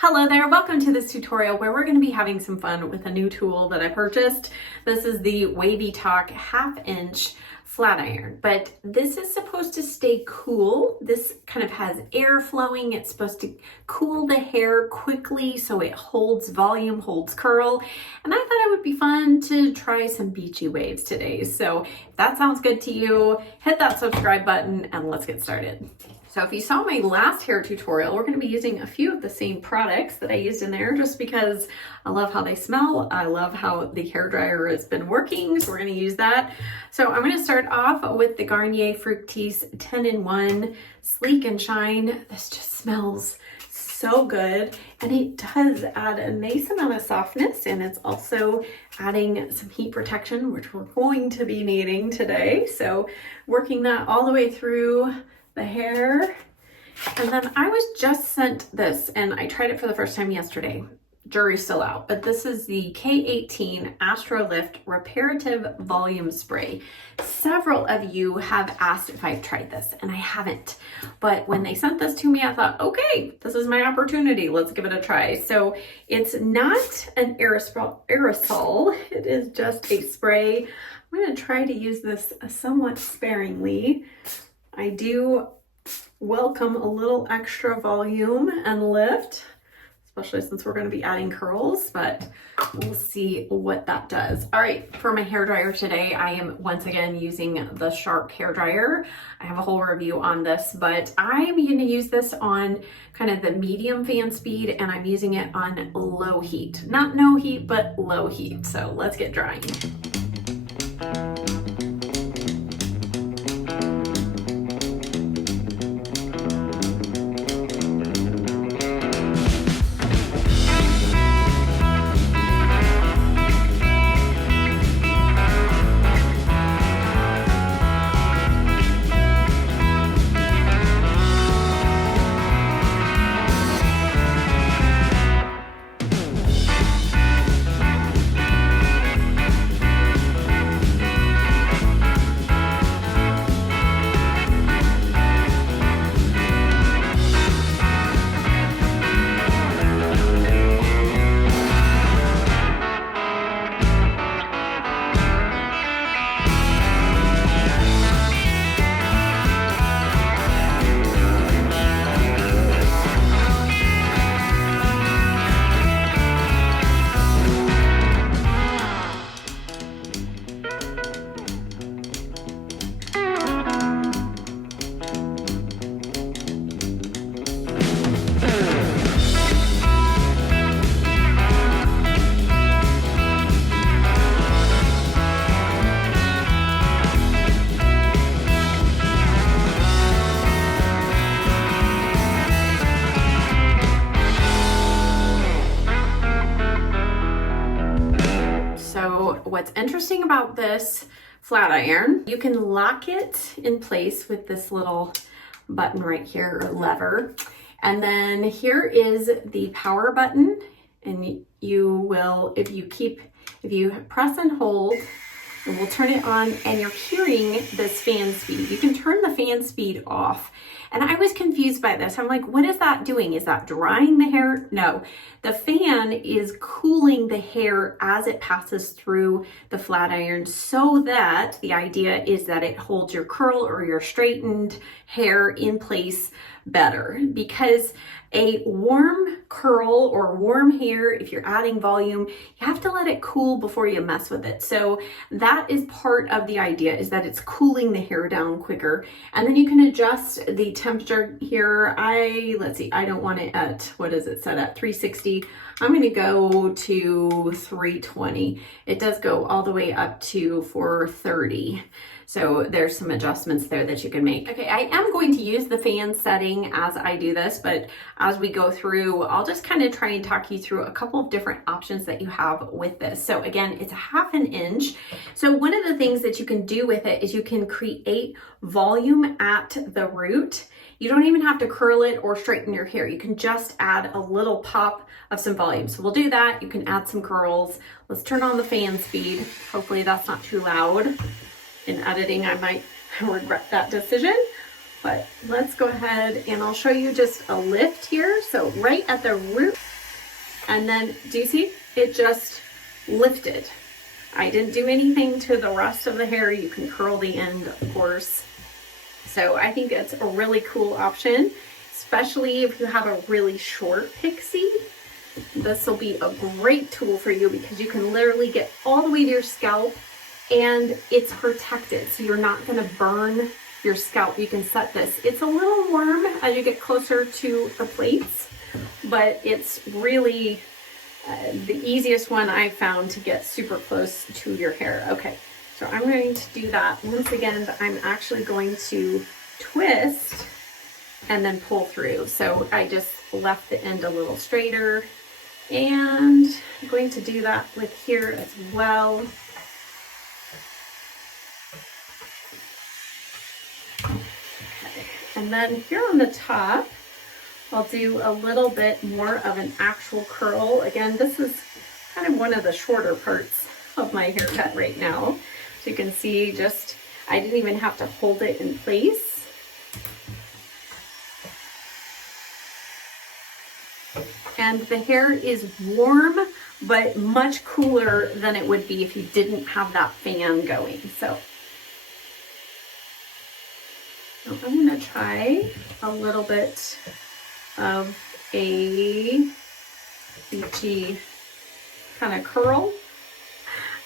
Hello there, welcome to this tutorial where we're going to be having some fun with a new tool that I purchased. This is the Wavytalk 1/2 inch flat iron, but this is supposed to stay cool. This kind of has air flowing. It's supposed to cool the hair quickly so it holds volume, holds curl. And I thought it would be fun to try some beachy waves today. So if that sounds good to you, hit that subscribe button and let's get started. So if you saw my last hair tutorial, we're going to be using a few of the same products that I used in there just because I love how they smell. I love how the hairdryer has been working, so we're going to use that. So I'm going to start off with the Garnier Fructis 10-in-1 Sleek and Shine. This just smells so good, and it does add a nice amount of softness, and it's also adding some heat protection, which we're going to be needing today. So working that all the way through the hair. And then I was just sent this and I tried it for the first time yesterday. Jury's still out, but this is the K18 Astrolift Reparative Volume Spray. Several of you have asked if I've tried this and I haven't, but when they sent this to me, I thought, okay, this is my opportunity. Let's give it a try. So it's not an aerosol. It is just a spray. I'm going to try to use this somewhat sparingly. I do welcome a little extra volume and lift, especially since we're going to be adding curls, but we'll see what that does. All right, for my hairdryer today, I am once again using the Shark hairdryer. I have a whole review on this, but I'm going to use this on kind of the medium fan speed, and I'm using it on low heat. Not no heat, but low heat. So let's get drying. What's interesting about this flat iron, you can lock it in place with this little button right here, or lever. And then here is the power button, and you will, if you press and hold, and we'll turn it on, and you're hearing this fan speed. You can turn the fan speed off. And I was confused by this. I'm like, what is that doing? Is that drying the hair? No, the fan is cooling the hair as it passes through the flat iron, so that the idea is that it holds your curl or your straightened hair in place better. Because a warm curl or warm hair, if you're adding volume, you have to let it cool before you mess with it. So that is part of the idea, is that it's cooling the hair down quicker. And then you can adjust the temperature here. Let's see, I don't want it at, what is it set at, 360. I'm going to go to 320. It does go all the way up to 430. So there's some adjustments there that you can make. Okay, I am going to use the fan setting as I do this, but as we go through, I'll just kind of try and talk you through a couple of different options that you have with this. So again, it's 1/2 inch. So one of the things that you can do with it is you can create volume at the root. You don't even have to curl it or straighten your hair. You can just add a little pop of some volume. So we'll do that. You can add some curls. Let's turn on the fan speed. Hopefully that's not too loud. In editing, I might regret that decision, but let's go ahead and I'll show you just a lift here. So right at the root, And then, do you see? It just lifted. I didn't do anything to the rest of the hair. You can curl the end, of course. So I think it's a really cool option, especially if you have a really short pixie. This will be a great tool for you because you can literally get all the way to your scalp and it's protected. So you're not gonna burn your scalp. You can set this. It's a little warm as you get closer to the plates, but it's really the easiest one I've found to get super close to your hair. Okay, so I'm going to do that once again, but I'm actually going to twist and then pull through. So I just left the end a little straighter, and I'm going to do that with here as well. Okay, and then here on the top, I'll do a little bit more of an actual curl. Again, this is kind of one of the shorter parts of my haircut right now. So you can see just, I didn't even have to hold it in place. And the hair is warm, but much cooler than it would be if you didn't have that fan going. So I'm gonna try a little bit of a beachy kind of curl.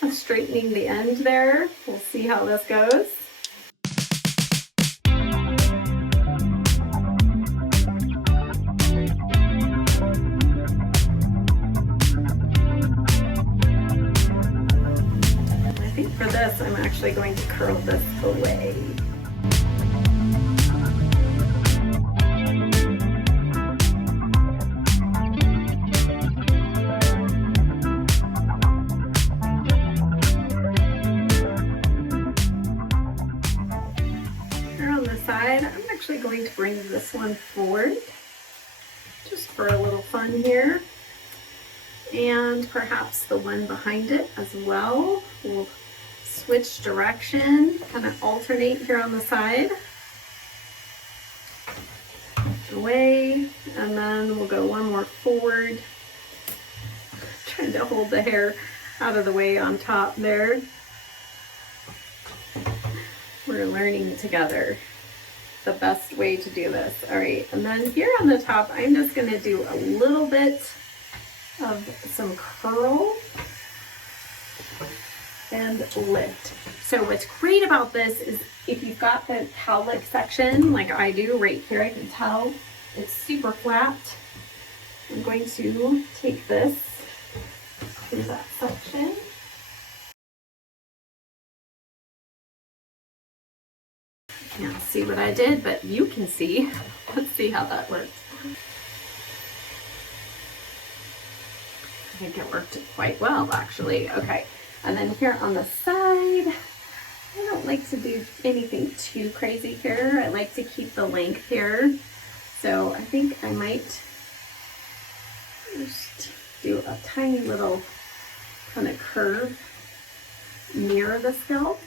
I'm straightening the end there. We'll see how this goes. I think for this, I'm actually going to curl this away. I'm actually going to bring this one forward just for a little fun here, and perhaps the one behind it as well. We'll switch direction, kind of alternate here on the side. Away, and then we'll go one more forward. Trying to hold the hair out of the way on top there. We're learning together the best way to do this. All right, and then here on the top, I'm just gonna do a little bit of some curl and lift. So what's great about this is if you've got the cowlick section, like I do right here, I can tell it's super flat. I'm going to take this through that section. Can't see what I did, but you can see. Let's see how that works. I think it worked quite well, actually. Okay, and then here on the side, I don't like to do anything too crazy here. I like to keep the length here. So I think I might just do a tiny little kind of curve near the scalp.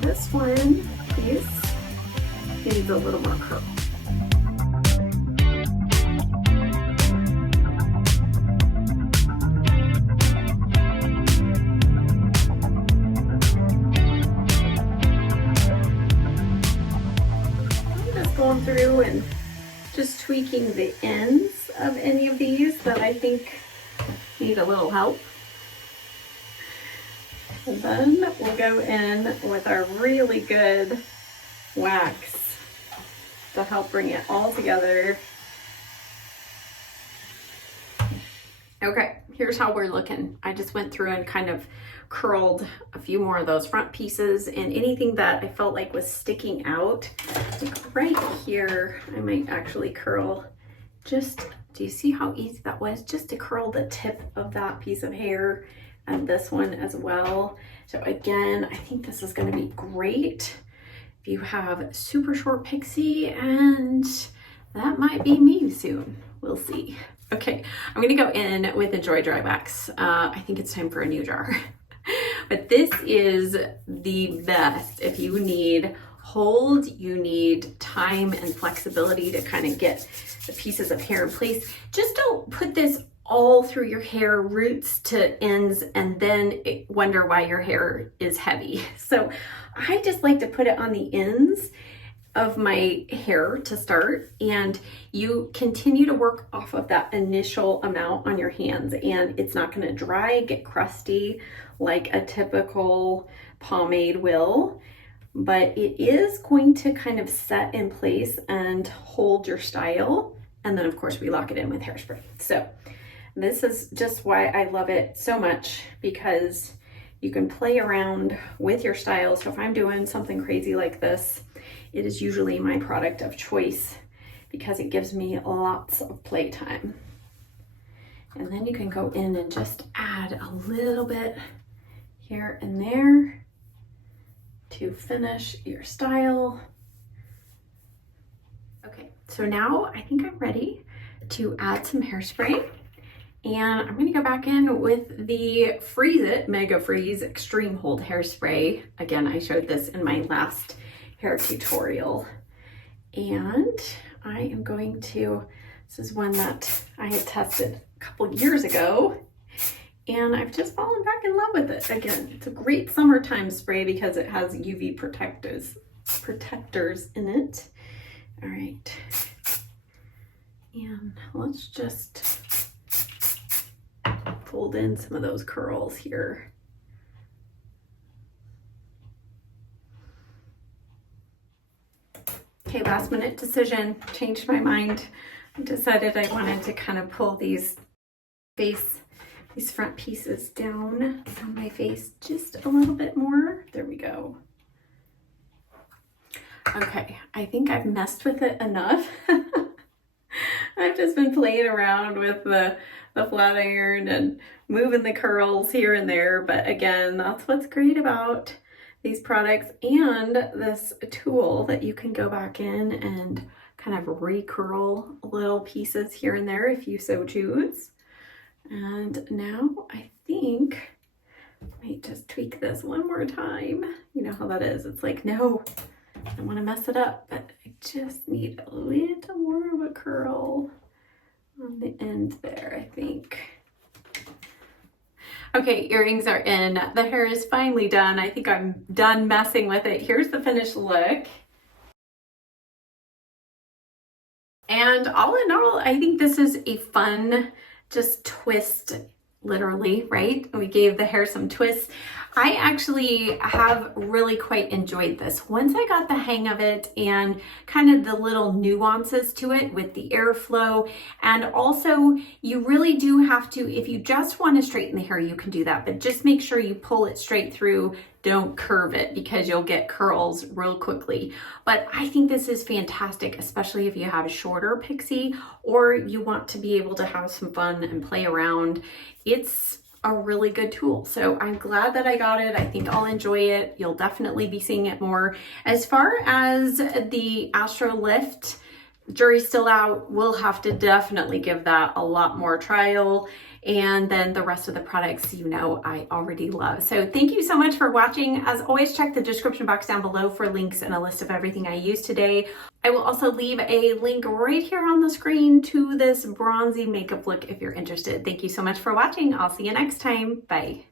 This one needs a little more curl. I'm just going through and just tweaking the ends of any of these that I think need a little help. And then we'll go in with our really good wax to help bring it all together. Okay, here's how we're looking. I just went through and kind of curled a few more of those front pieces, and anything that I felt like was sticking out, like right here, I might actually curl just, do you see how easy that was? Just to curl the tip of that piece of hair, and this one as well. So again, I think this is going to be great if you have super short pixie and That might be me soon. We'll see. Okay, I'm gonna go in with a Joy Dry Wax. I think it's time for a new jar. But this is the best if you need hold, you need time and flexibility to kind of get the pieces of hair in place. Just don't put this all through your hair, roots to ends, and then wonder why your hair is heavy. So I just like to put it on the ends of my hair to start, and you continue to work off of that initial amount on your hands, and it's not going to dry, get crusty like a typical pomade will, but it is going to kind of set in place and hold your style. And then of course we lock it in with hairspray. So this is just why I love it so much, because you can play around with your style. So if I'm doing something crazy like this, it is usually my product of choice because it gives me lots of playtime. And then you can go in and just add a little bit here and there to finish your style. Okay, so now I think I'm ready to add some hairspray. And I'm gonna go back in with the Freeze It Mega Freeze Extreme Hold Hairspray. Again, I showed this in my last hair tutorial. And I am going to, this is one that I had tested a couple years ago, and I've just fallen back in love with it. Again, it's a great summertime spray because it has UV protectors in it. All right, and let's just fold in some of those curls here. Okay, last minute decision, changed my mind. I decided I wanted to kind of pull these front pieces down on my face just a little bit more. There we go. Okay, I think I've messed with it enough. I've just been playing around with the flat iron and moving the curls here and there. But again, that's what's great about these products and this tool, that you can go back in and kind of recurl little pieces here and there if you so choose. And now I think I might just tweak this one more time. You know how that is. It's like, no, I don't want to mess it up, but I just need a little more of a curl on the end there, I think. Okay, earrings are in. The hair is finally done. I think I'm done messing with it. Here's the finished look. And all in all, I think this is a fun, just twist, literally, right? We gave the hair some twists. I actually have really quite enjoyed this. Once I got the hang of it and kind of the little nuances to it with the airflow, and also you really do have to, if you just want to straighten the hair, you can do that, but just make sure you pull it straight through. Don't curve it because you'll get curls real quickly. But I think this is fantastic, especially if you have a shorter pixie or you want to be able to have some fun and play around. It's a really good tool. So I'm glad that I got it. I think I'll enjoy it. You'll definitely be seeing it more. As far as the Astro Lift, jury's still out. We'll have to definitely give that a lot more trial. And then the rest of the products, you know, I already love. So thank you so much for watching. As always, check the description box down below for links and a list of everything I used today. I will also leave a link right here on the screen to this bronzy makeup look if you're interested. Thank you so much for watching. I'll see you next time. Bye.